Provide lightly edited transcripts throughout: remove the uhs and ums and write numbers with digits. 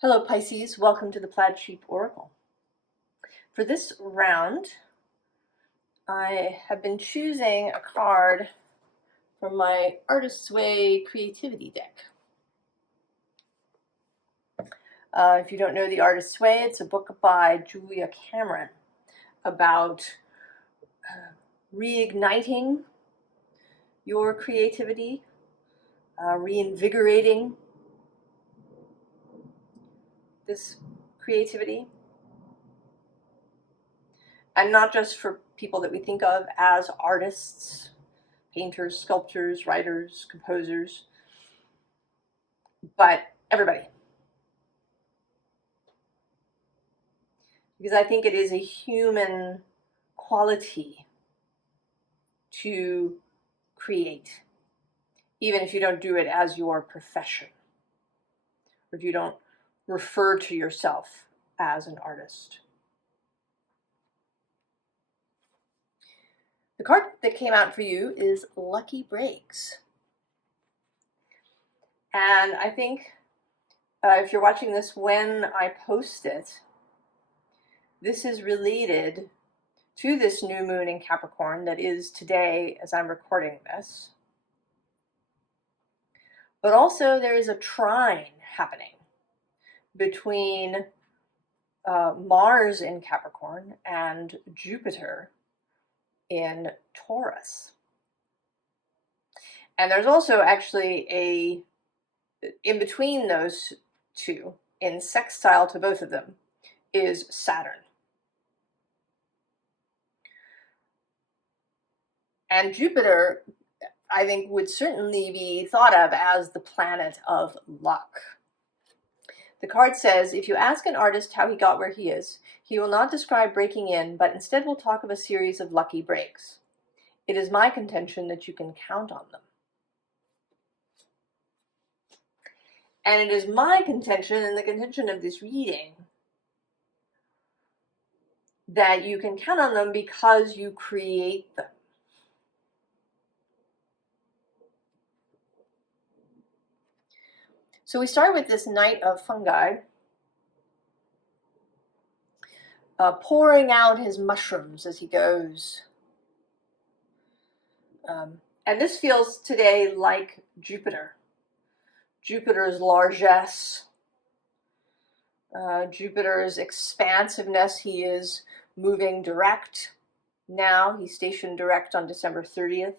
Hello Pisces, welcome to the Plaid Sheep Oracle. For this round, I have been choosing a card from my Artist's Way Creativity deck. If you don't know The Artist's Way, it's a book by Julia Cameron about reigniting your creativity, reinvigorating this creativity. And not just for people that we think of as artists, painters, sculptors, writers, composers, but everybody. Because I think it is a human quality to create, even if you don't do it as your profession, or if you don't refer to yourself as an artist. The card that came out for you is Lucky Breaks. And I think if you're watching this when I post it, this is related to this new moon in Capricorn that is today as I'm recording this. But also there is a trine happening between Mars in Capricorn and Jupiter in Taurus. And there's also actually in between those two, in sextile to both of them, is Saturn. And Jupiter, I think, would certainly be thought of as the planet of luck. The card says, if you ask an artist how he got where he is, he will not describe breaking in, but instead will talk of a series of lucky breaks. It is my contention that you can count on them. And it is my contention, and the contention of this reading, that you can count on them because you create them. So we start with this Knight of Fungi pouring out his mushrooms as he goes. And this feels today like Jupiter. Jupiter's largesse, Jupiter's expansiveness. He is moving direct now. He's stationed direct on December 30th.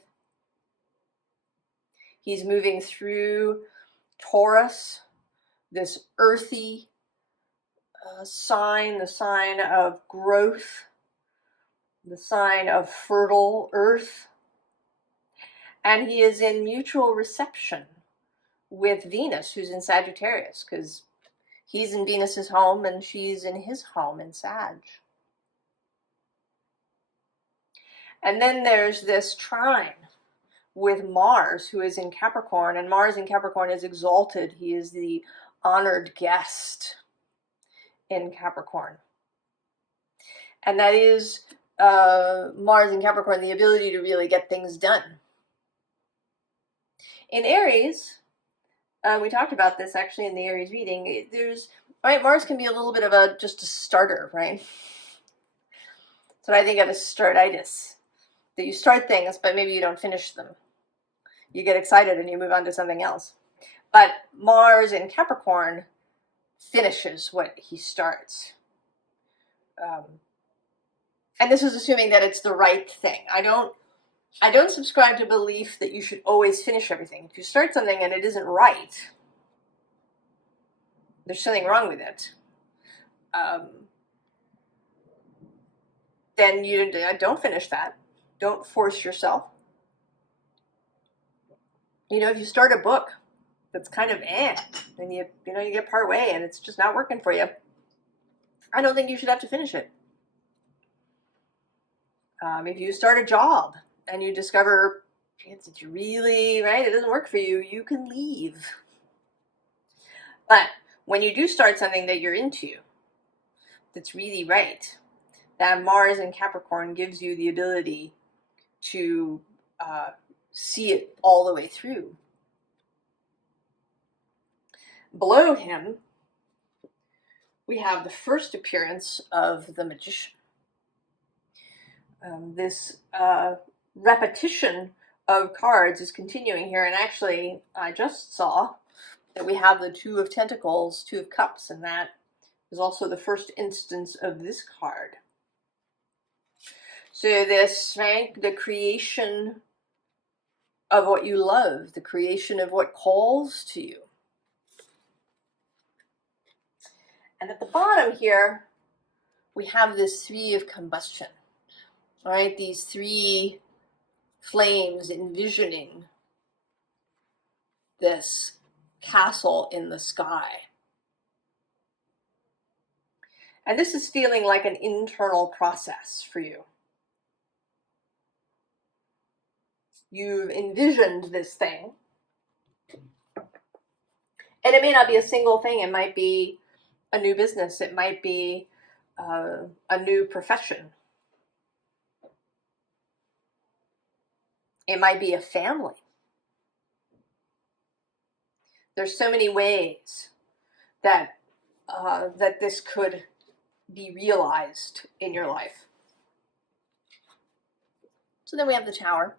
He's moving through Taurus, this earthy sign, the sign of growth, the sign of fertile earth. And he is in mutual reception with Venus, who's in Sagittarius, because he's in Venus's home and she's in his home in Sag. And then there's this trine with Mars, who is in Capricorn, and Mars in Capricorn is exalted. He is the honored guest in Capricorn. And that is Mars in Capricorn, the ability to really get things done. In Aries, we talked about this actually in the Aries reading, Mars can be a little bit of just a starter, right? So I think of as startitis, that you start things, but maybe you don't finish them. You get excited and you move on to something else. But Mars in Capricorn finishes what he starts. And this is assuming that it's the right thing. I don't subscribe to belief that you should always finish everything. If you start something and it isn't right, there's something wrong with it. Then you don't finish that. Don't force yourself. You know, if you start a book that's kind of and you get part way and it's just not working for you, I don't think you should have to finish it. If you start a job and you discover it's really, right, it doesn't work for you, you can leave. But when you do start something that you're into, that's really right, that Mars in Capricorn gives you the ability to see it all the way through. Below him we have the first appearance of the Magician. This repetition of cards is continuing here, and actually I just saw that we have the Two of Pentacles, Two of Cups, and that is also the first instance of this card. So this, right, the creation of what you love, the creation of what calls to you. And at the bottom here, we have this Three of Combustion, right? These three flames envisioning this castle in the sky. And this is feeling like an internal process for you. You've envisioned this thing. And it may not be a single thing. It might be a new business. It might be a new profession. It might be a family. There's so many ways that that this could be realized in your life. So then we have the Tower.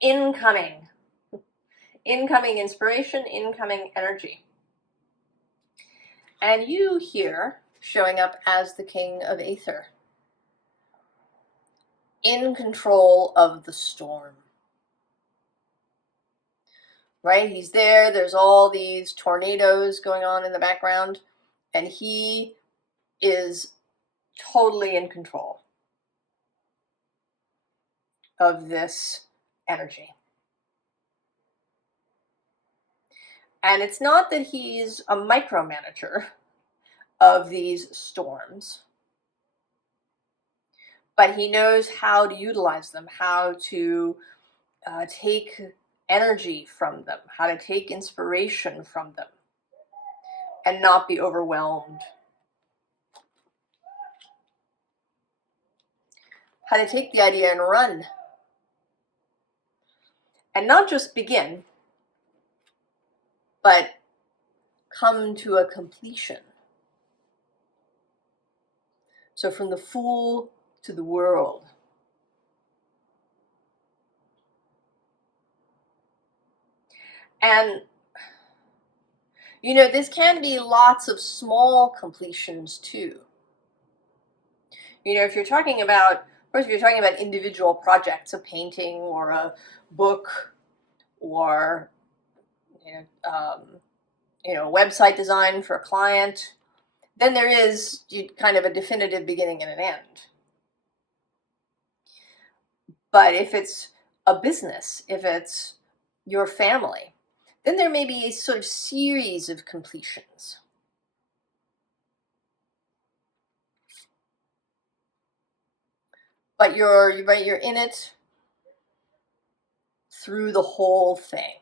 Incoming inspiration, incoming energy. And you here showing up as the King of Aether, in control of the storm. Right? He's there. There's all these tornadoes going on in the background, and he is totally in control of this energy. And it's not that he's a micromanager of these storms, but he knows how to utilize them, how to take energy from them, how to take inspiration from them, and not be overwhelmed. How to take the idea and run. And not just begin, but come to a completion. So from the Fool to the World. And, you know, this can be lots of small completions too. You know, if you're talking about, of course, if you're talking about individual projects, a painting or a book or, a website design for a client, then there is kind of a definitive beginning and an end. But if it's a business, if it's your family, then there may be a sort of series of completions. But you're in it through the whole thing.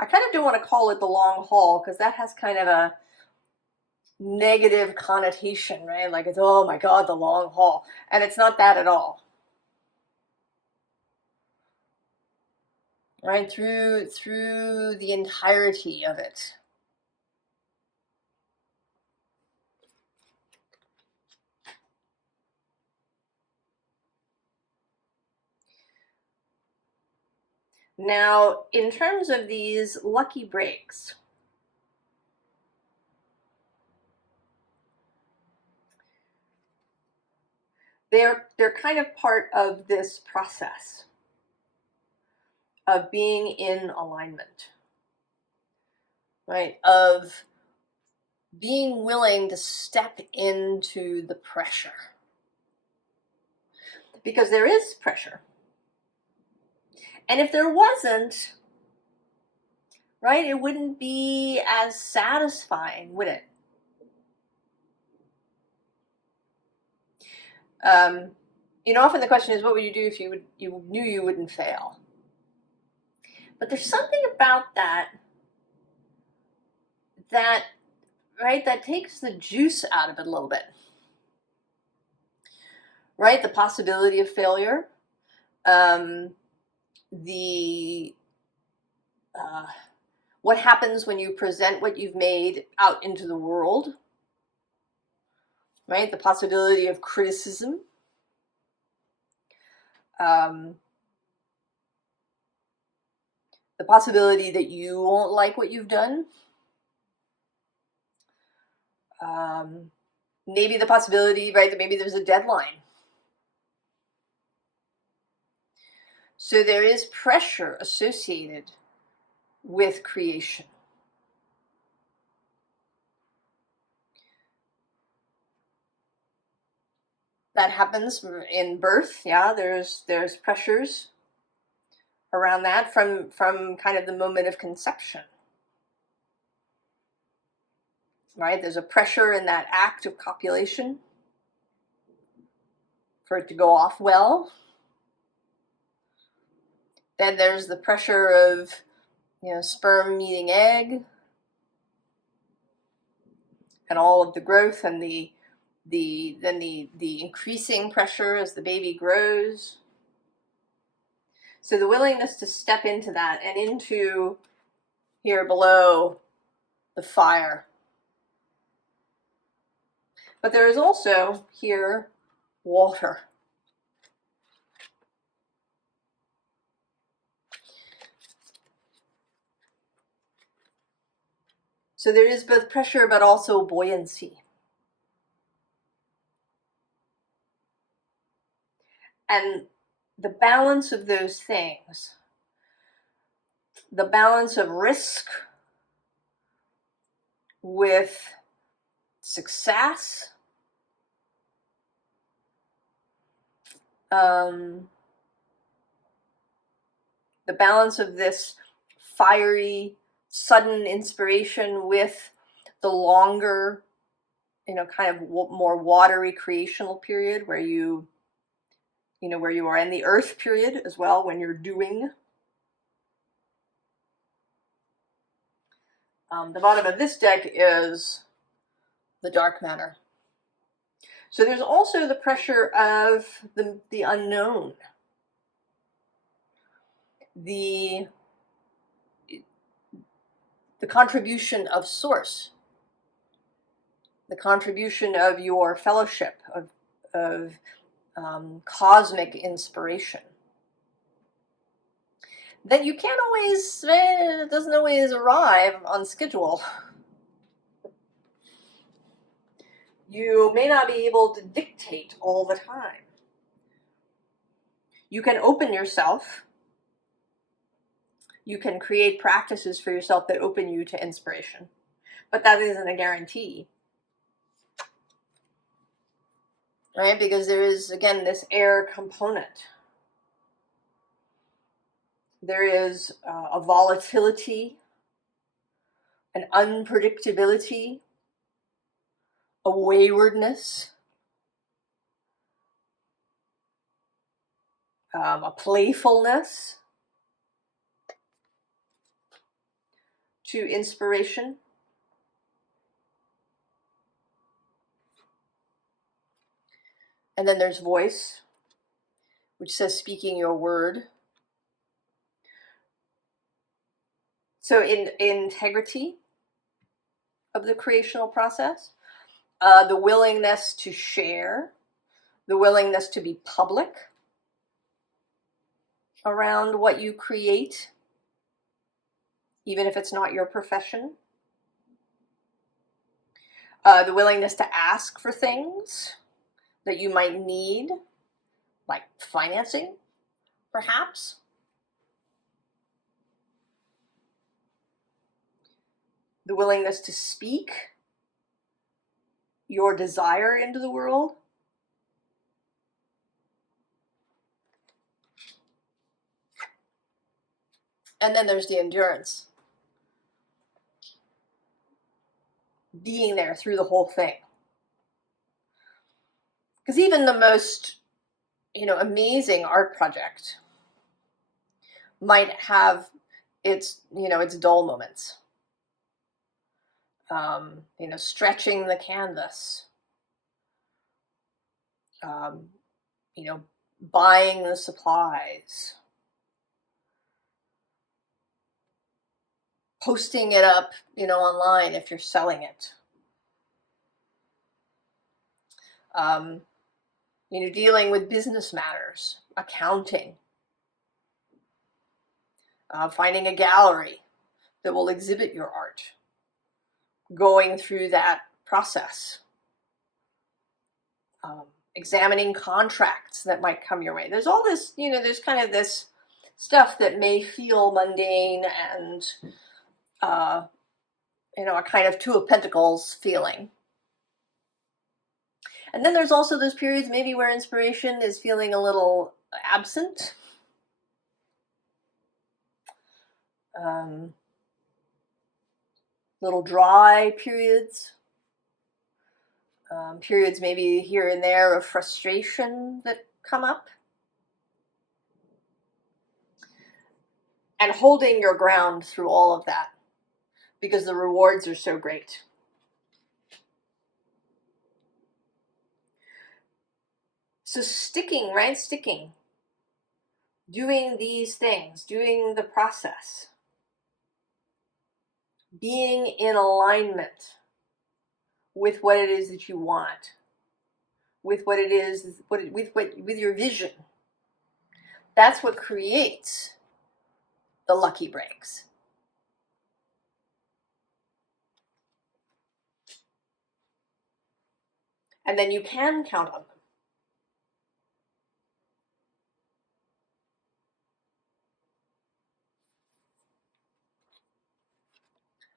I kind of don't want to call it the long haul, because that has kind of a negative connotation, right? Like it's, oh my God, the long haul. And it's not that at all. Right? Through the entirety of it. Now, in terms of these lucky breaks, they're kind of part of this process of being in alignment, right? Of being willing to step into the pressure. Because there is pressure. And if there wasn't, right, it wouldn't be as satisfying, would it? Often the question is, what would you do if you knew you wouldn't fail? But there's something about that takes the juice out of it a little bit. Right? The possibility of failure, what what happens when you present what you've made out into the world, right? The possibility of criticism. The possibility that you won't like what you've done. Maybe the possibility, right, that maybe there's a deadline. So there is pressure associated with creation. That happens in birth, yeah, there's pressures around that from kind of the moment of conception. Right? There's a pressure in that act of copulation for it to go off well. Then there's the pressure of, you know, sperm meeting egg and all of the growth and the increasing pressure as the baby grows. So the willingness to step into that and into here below the fire. But there is also here water. So there is both pressure but also buoyancy. And the balance of those things, the balance of risk with success, the balance of this fiery, sudden inspiration with the longer, you know, kind of more watery creational period where you know, where you are in the earth period as well, when you're doing. The bottom of this deck is the dark matter. So there's also the pressure of the unknown, the contribution of source, the contribution of your fellowship, of cosmic inspiration. That you can't always, it doesn't always arrive on schedule. You may not be able to dictate all the time. You can open yourself. You can create practices for yourself that open you to inspiration. But that isn't a guarantee. Right? Because there is, again, this air component. There is a volatility, an unpredictability, a waywardness, a playfulness to inspiration. And then there's voice, which says speaking your word. So in integrity of the creational process, the willingness to share, the willingness to be public around what you create, even if it's not your profession. The willingness to ask for things that you might need, like financing, perhaps. The willingness to speak your desire into the world. And then there's the endurance. Being there through the whole thing. Because even the most, you know, amazing art project might have its, you know, its dull moments. You know, stretching the canvas. You know, buying the supplies. posting it up, online if you're selling it. Dealing with business matters, accounting, finding a gallery that will exhibit your art, going through that process, examining contracts that might come your way. There's all this, there's kind of this stuff that may feel mundane and, a kind of Two of Pentacles feeling. And then there's also those periods maybe where inspiration is feeling a little absent. Little dry periods. Periods maybe here and there of frustration that come up. And holding your ground through all of that, because the rewards are so great. So sticking, right? Sticking. Doing these things, doing the process. Being in alignment with what it is that you want. With what it is, with your vision. That's what creates the lucky breaks. And then you can count on them.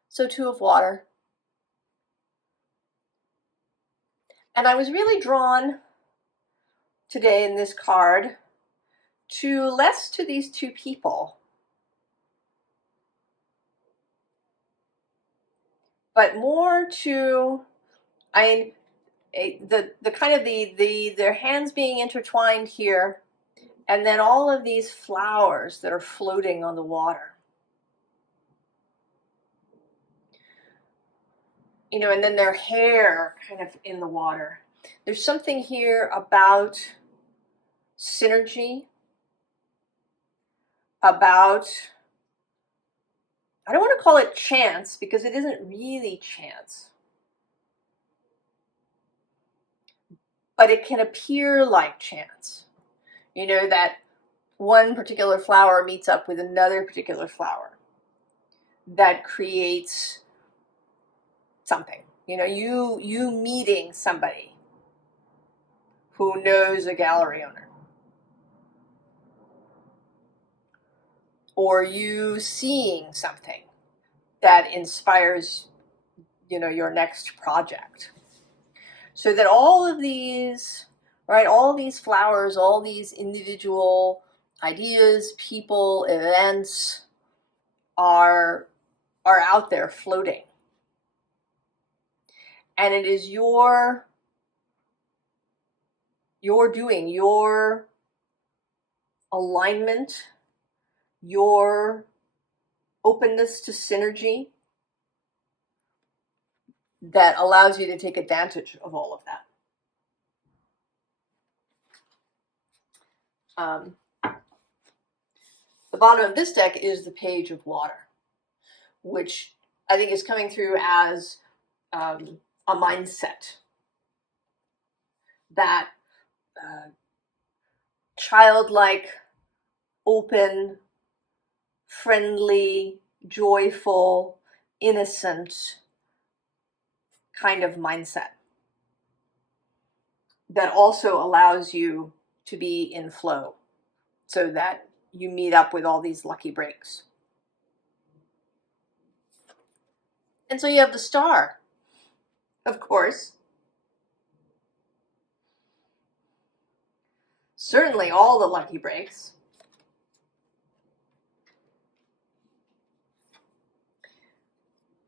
So Two of Water. And I was really drawn today in this card to less to these two people, but more to, the kind of their hands being intertwined here, and then all of these flowers that are floating on the water. And then their hair kind of in the water. There's something here about synergy, about, I don't want to call it chance, because it isn't really chance. But it can appear like chance. That one particular flower meets up with another particular flower. That creates something. You meeting somebody who knows a gallery owner. Or you seeing something that inspires, your next project. So that all of these, right, all these flowers, all these individual ideas, people, events are out there floating. And it is your doing, your alignment, your openness to synergy that allows you to take advantage of all of that. The bottom of this deck is the Page of Water, which I think is coming through as a mindset that childlike, open, friendly, joyful, innocent kind of mindset that also allows you to be in flow, so that you meet up with all these lucky breaks. And so you have the Star, of course. Certainly all the lucky breaks.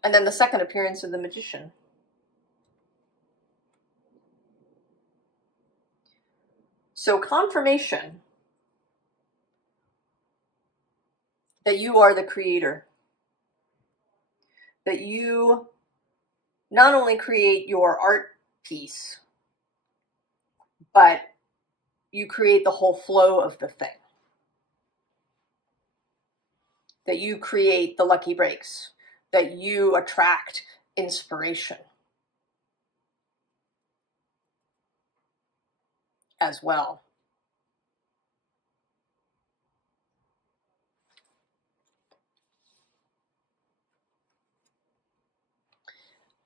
And then the second appearance of the Magician. So confirmation that you are the creator. That you not only create your art piece, but you create the whole flow of the thing. That you create the lucky breaks. that you attract inspiration as well.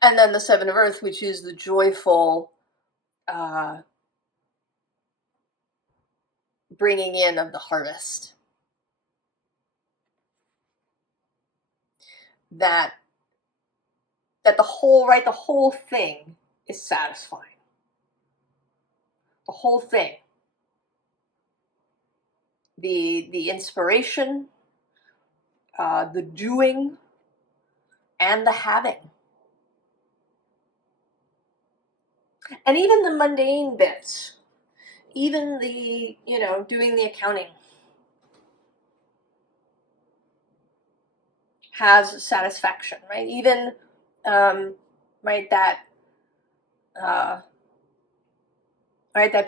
And then the Seven of Earth, which is the joyful bringing in of the harvest. That the whole thing is satisfying. The whole thing. The inspiration, the doing, and the having. And even the mundane bits, even the, doing the accounting has satisfaction, right? Even, right, that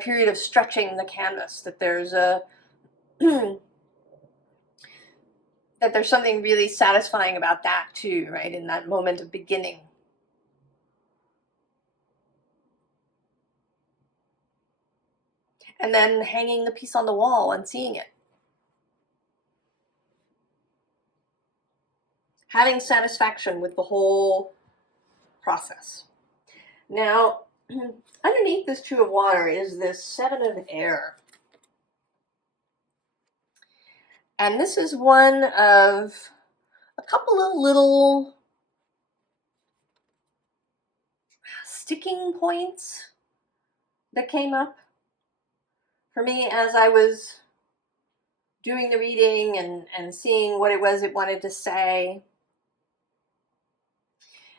period of stretching the canvas, that there's a, that there's something really satisfying about that too, right? In that moment of beginning. And then hanging the piece on the wall and seeing it. Having satisfaction with the whole process. Now, underneath this Two of Water is this Seven of Air. And this is one of a couple of little sticking points that came up for me as I was doing the reading and seeing what it was it wanted to say.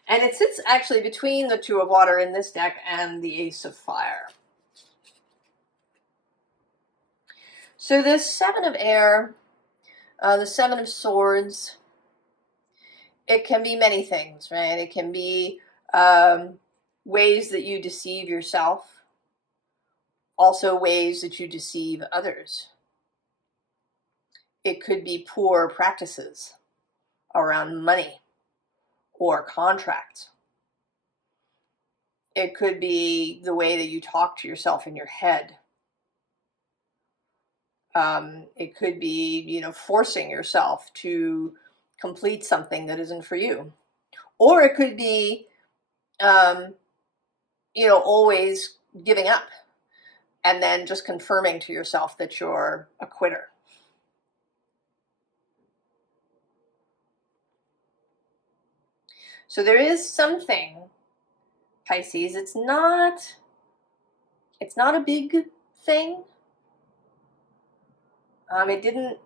And it sits actually between the Two of Water in this deck and the Ace of Fire. So this Seven of Air, the Seven of Swords, it can be many things, right? It can be ways that you deceive yourself, also ways that you deceive others. It could be poor practices around money or contracts. It could be the way that you talk to yourself in your head. It could be, forcing yourself to complete something that isn't for you. Or it could be, always giving up and then just confirming to yourself that you're a quitter. So there is something, Pisces, it's not a big thing. It didn't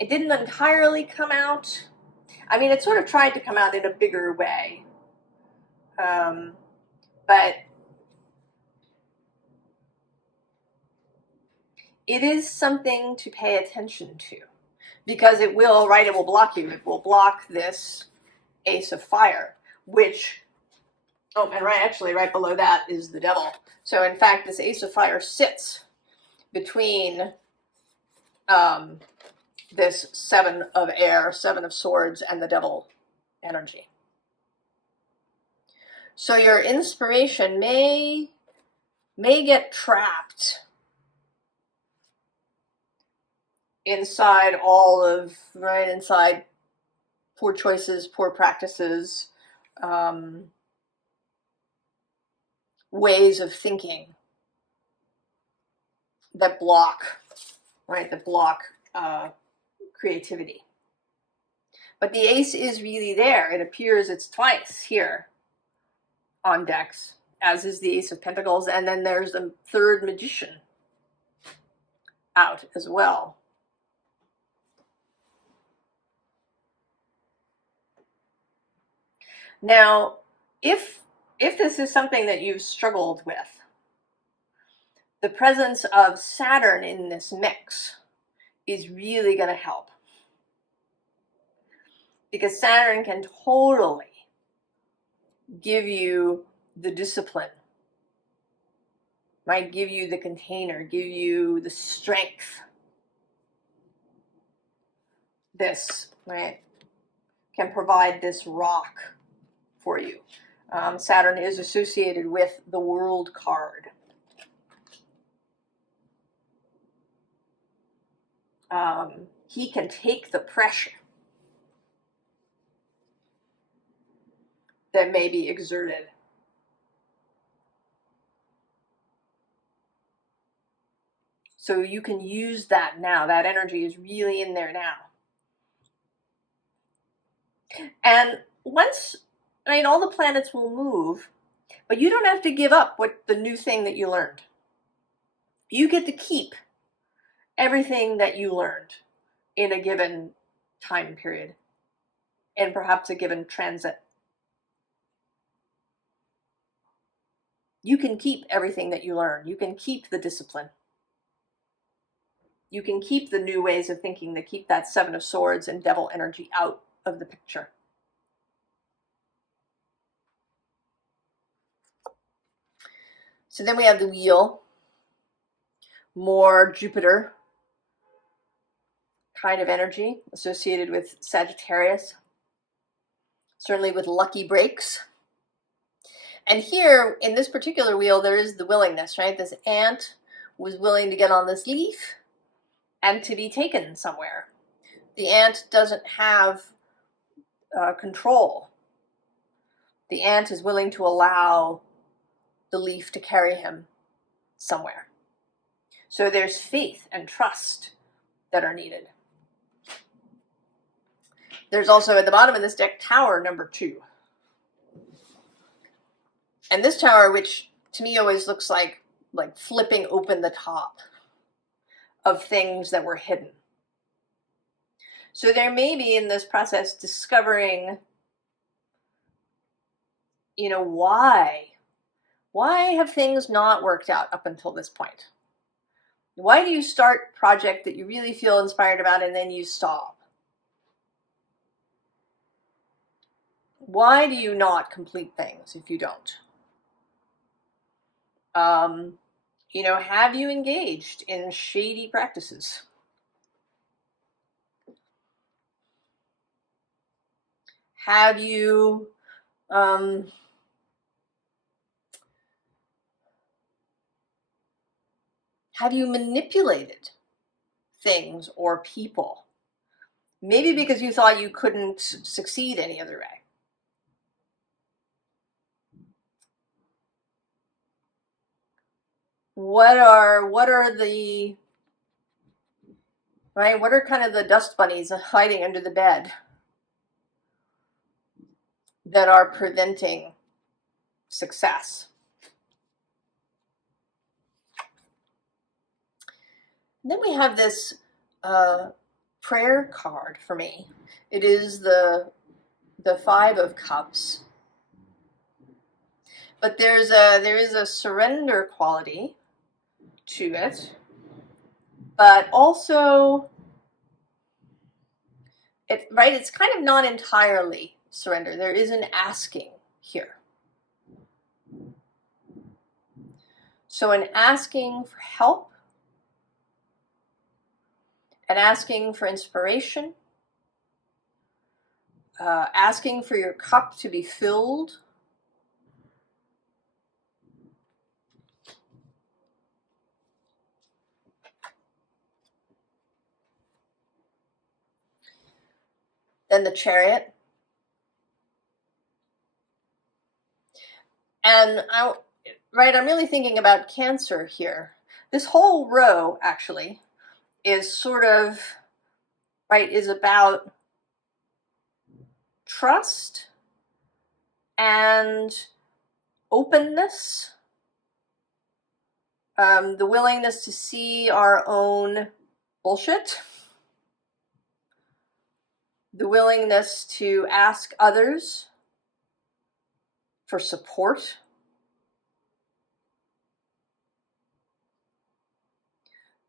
entirely come out. I mean, it sort of tried to come out in a bigger way. But it is something to pay attention to, because it will block you. It will block this Ace of Fire, which, and right below that is the Devil. So in fact, this Ace of Fire sits between this Seven of Air, Seven of Swords, and the Devil energy. So your inspiration may get trapped inside inside poor choices, poor practices, ways of thinking that block creativity. But the ace is really there. It appears it's twice here on decks, as is the Ace of Pentacles, and then there's the third Magician out as well. Now, if this is something that you've struggled with, the presence of Saturn in this mix is really going to help. Because Saturn can totally give you the discipline, right? Give you the container, give you the strength. This, right? can provide this rock for you. Saturn is associated with the World card. He can take the pressure that may be exerted. So you can use that now. That energy is really in there now. And once, I mean, all the planets will move, but you don't have to give up what the new thing that you learned. You get to keep everything that you learned in a given time period and perhaps a given transit. You can keep everything that you learn. You can keep the discipline. You can keep the new ways of thinking that keep that Seven of Swords and devil energy out of the picture. So then we have the wheel, more Jupiter kind of energy associated with Sagittarius, certainly with lucky breaks. And here in this particular wheel, there is the willingness, right? This ant was willing to get on this leaf and to be taken somewhere. The ant doesn't have control. The ant is willing to allow the leaf to carry him somewhere. So there's faith and trust that are needed. There's also at the bottom of this deck, Tower number 2. And this tower, which to me always looks like flipping open the top of things that were hidden. So there may be in this process discovering, you know, why have things not worked out up until this point? Why do you start a project that you really feel inspired about and then you stop? Why do you not complete things if you don't? You know, have you engaged in shady practices? Have you manipulated things or people? Maybe because you thought you couldn't succeed any other way. What are the, right? What are kind of the dust bunnies hiding under the bed that are preventing success? And then we have this prayer card for me. It is the Five of Cups. But there is a surrender quality to it, but also it's kind of not entirely surrender. There is an asking here. So an asking for help, an asking for inspiration, asking for your cup to be filled. Then the Chariot. And I'm really thinking about Cancer here. This whole row actually is sort of, is about trust and openness, the willingness to see our own bullshit, the willingness to ask others for support,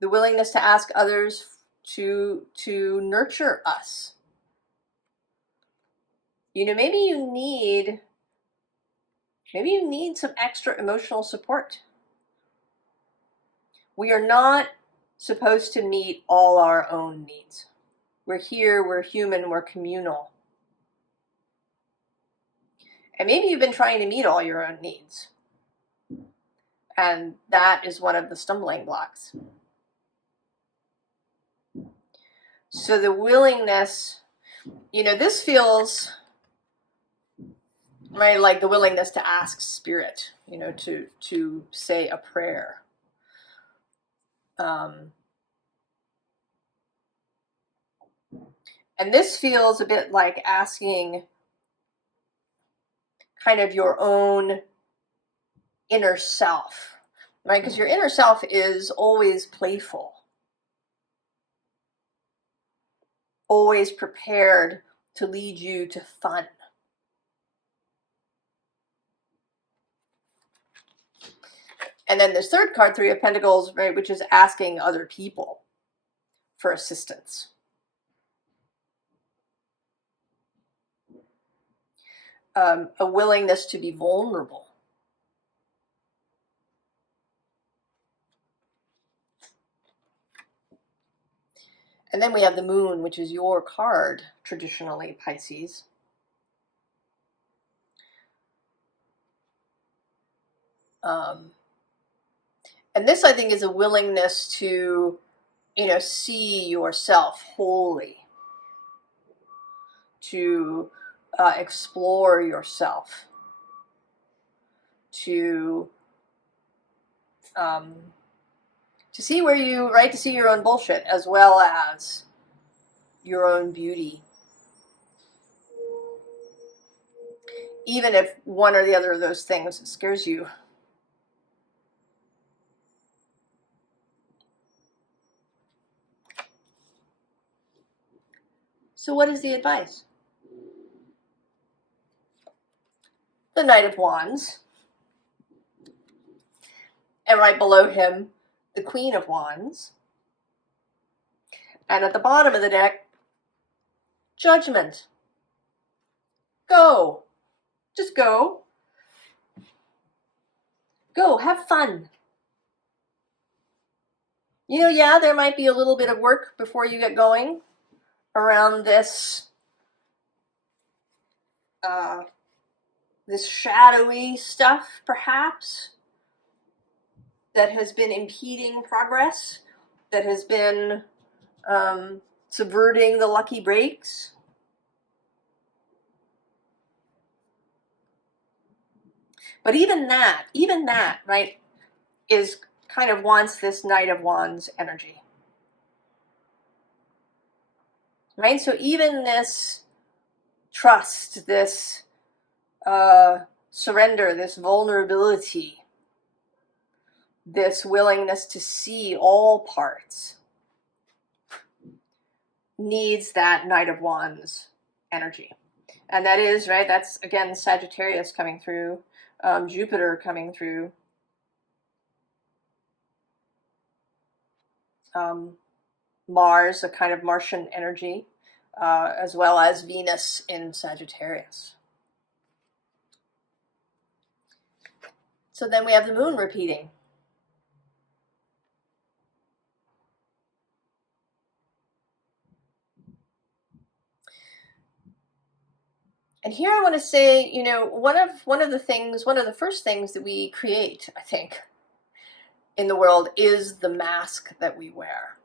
the willingness to ask others to nurture us. You know, maybe you need some extra emotional support. We are not supposed to meet all our own needs. We're here, we're human, we're communal. And maybe you've been trying to meet all your own needs. And that is one of the stumbling blocks. So the willingness, you know, this feels, right, like the willingness to ask spirit, you know, to say a prayer. And this feels a bit like asking kind of your own inner self, right? Because your inner self is always playful, always prepared to lead you to fun. And then this third card, Three of Pentacles, right, which is asking other people for assistance. A willingness to be vulnerable. And then we have the Moon, which is your card, traditionally, Pisces. And this, I think, is a willingness to, you know, see yourself wholly, to explore yourself, to see where you, right, to see your own bullshit as well as your own beauty. Even if one or the other of those things scares you. So what is the advice? The Knight of Wands. And right below him, the Queen of Wands. And at the bottom of the deck, Judgment. Go. Just go. Go. Have fun. You know, yeah, there might be a little bit of work before you get going around this this shadowy stuff, perhaps, that has been impeding progress, that has been subverting the lucky breaks. But even that, right, is kind of wants this Knight of Wands energy. Right? So even this trust, this surrender, this vulnerability, this willingness to see all parts needs that Knight of Wands energy. And that is, right, that's, again, Sagittarius coming through, Jupiter coming through, Mars, a kind of Martian energy, as well as Venus in Sagittarius. So then we have the Moon repeating. And here I want to say, you know, one of the first things that we create, I think, in the world is the mask that we wear.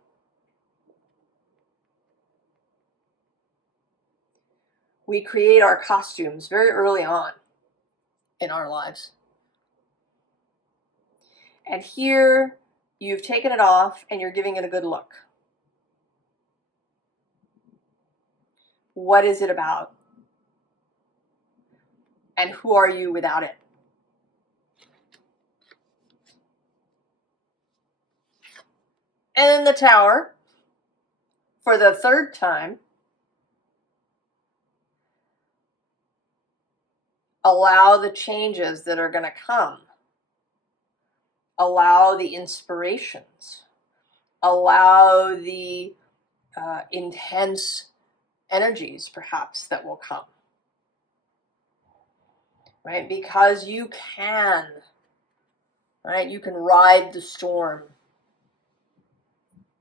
We create our costumes very early on in our lives. And here you've taken it off and you're giving it a good look. What is it about? And who are you without it? And in the Tower, for the third time, allow the changes that are going to come. Allow the inspirations. Allow the intense energies, perhaps, that will come. Right? Because you can, right? You can ride the storm,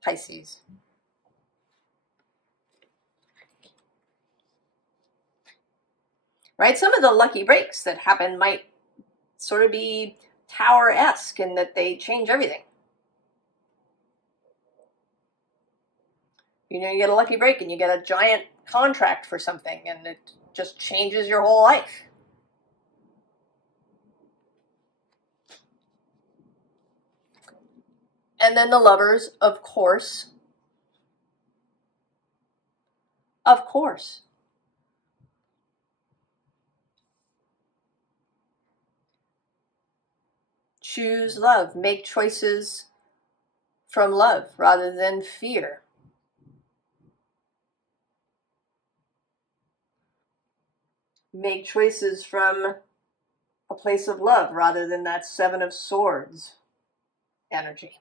Pisces. right? Some of the lucky breaks that happen might sort of be Tower-esque in that they change everything. You know, you get a lucky break and you get a giant contract for something and it just changes your whole life. And then the Lovers, of course. Of course. Choose love. Make choices from love rather than fear. Make choices from a place of love rather than that Seven of Swords energy.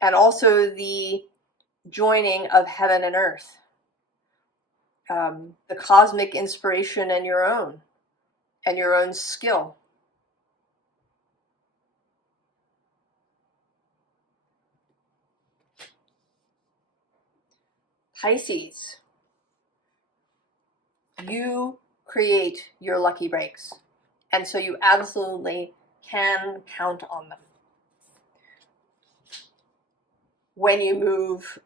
And also the joining of heaven and earth. The cosmic inspiration and your own skill. Pisces, you create your lucky breaks, and so you absolutely can count on them when you move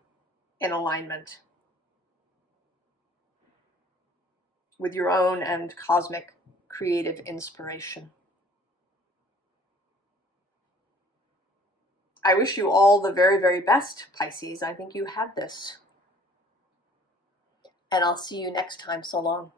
in alignment with your own and cosmic creative inspiration. I wish you all the very, very best, Pisces. I think you have this. And I'll see you next time. So long.